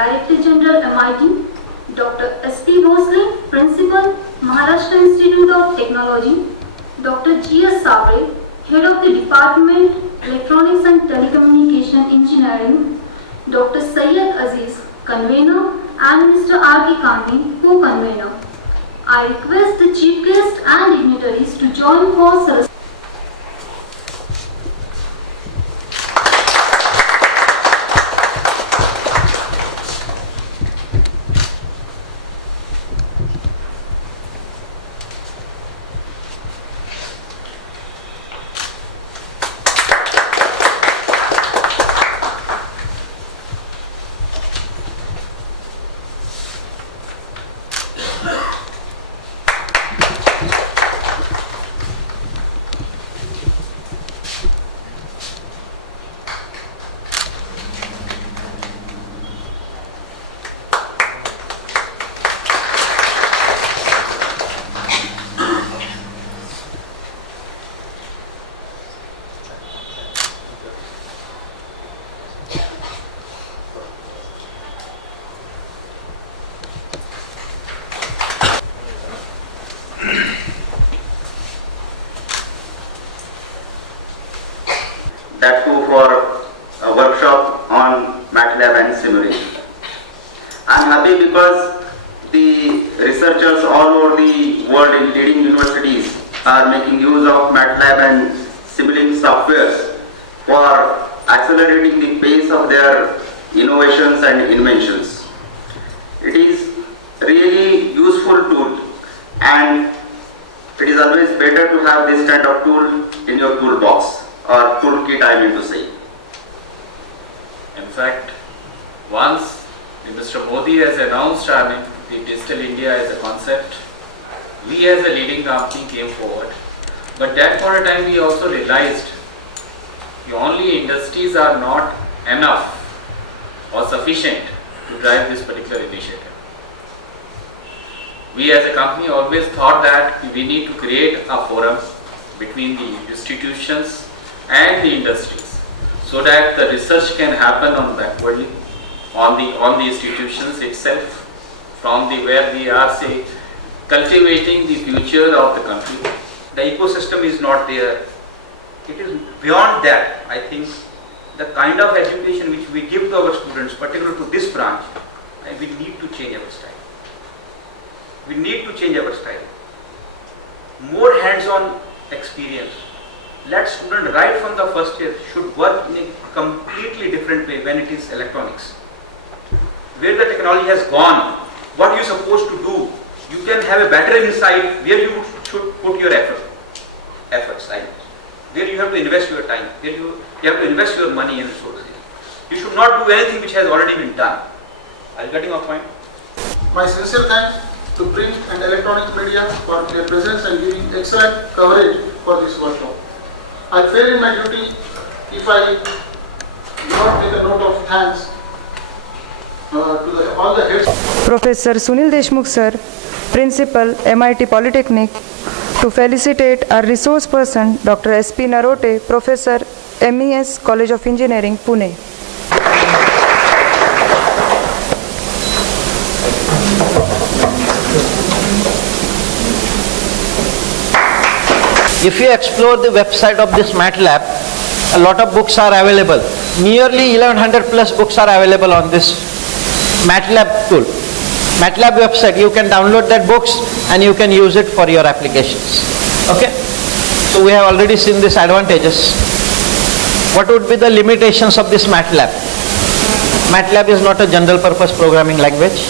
Director General MIT, Dr. S.P. Bhosle, Principal, Maharashtra Institute of Technology, Dr. G.S. Sabre, Head of the Department, Electronics and Telecommunication Engineering, Dr. Syed Aziz, Convener, and Mr. R.K. Kandhi, Co-Convener. I request the Chief Guest and dignitaries to join for celebration. That too for a workshop on MATLAB and Simulink. I am happy because the researchers all over the world in leading universities are making use of MATLAB and Simulink software for accelerating the pace of their innovations and inventions. It is really useful tool, and it is always better to have this kind of tool in your toolbox or toolkit, I mean to say. In fact, once Mr. Modi has announced the Digital India as a concept, we as a leading company came forward. But that point of time we also realized the only industries are not enough or sufficient to drive this particular initiative. We as a company always thought that we need to create a forum between the institutions and the industries so that the research can happen on backwardly on the institutions itself, from the where we are say cultivating the future of the country. The ecosystem is not there. It is beyond that. I think the kind of education which we give to our students, particularly to this branch, we need to change our style. We need to change our style. More hands-on experience. Let students right from the first year should work in a completely different way when it is electronics. Where the technology has gone, what you are supposed to do, you can have a better insight where you should put your efforts, where you have to invest your time, where you have to invest your money and resources. You should not do anything which has already been done. Are you getting my point? My sincere thanks to print and electronic media for their presence and giving excellent coverage for this workshop. I fail in my duty if I do not make a note of thanks to all the heads. Professor Sunil Deshmukh sir, Principal, MIT Polytechnic, to felicitate our resource person, Dr. S.P. Narote, Professor, MES, College of Engineering, Pune. If you explore the website of this MATLAB, a lot of books are available. Nearly 1100 plus books are available on this MATLAB tool. MATLAB website, you can download that books and you can use it for your applications. Okay? So we have already seen these advantages. What would be the limitations of this MATLAB? MATLAB is not a general purpose programming language.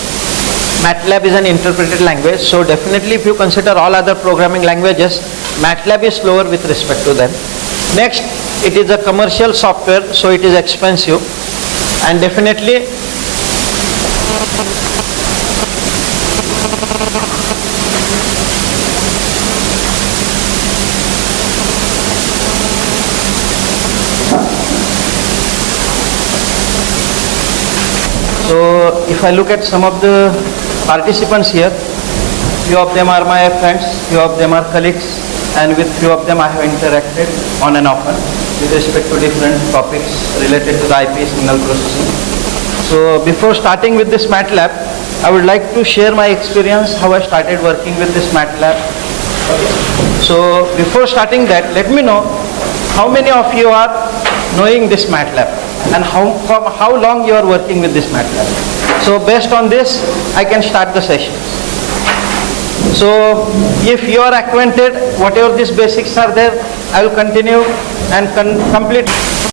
MATLAB is an interpreted language, so definitely if you consider all other programming languages, MATLAB is slower with respect to them. Next, it is a commercial software, so it is expensive, and definitely so if I look at some of the participants here, few of them are my friends, few of them are colleagues, and with few of them I have interacted on and often with respect to different topics related to the IP signal processing. So before starting with this MATLAB, I would like to share my experience, how I started working with this MATLAB. So before starting that, let me know how many of you are knowing this MATLAB and how long you are working with this MATLAB. So based on this, I can start the session. So if you are acquainted, whatever these basics are there, I will continue and complete.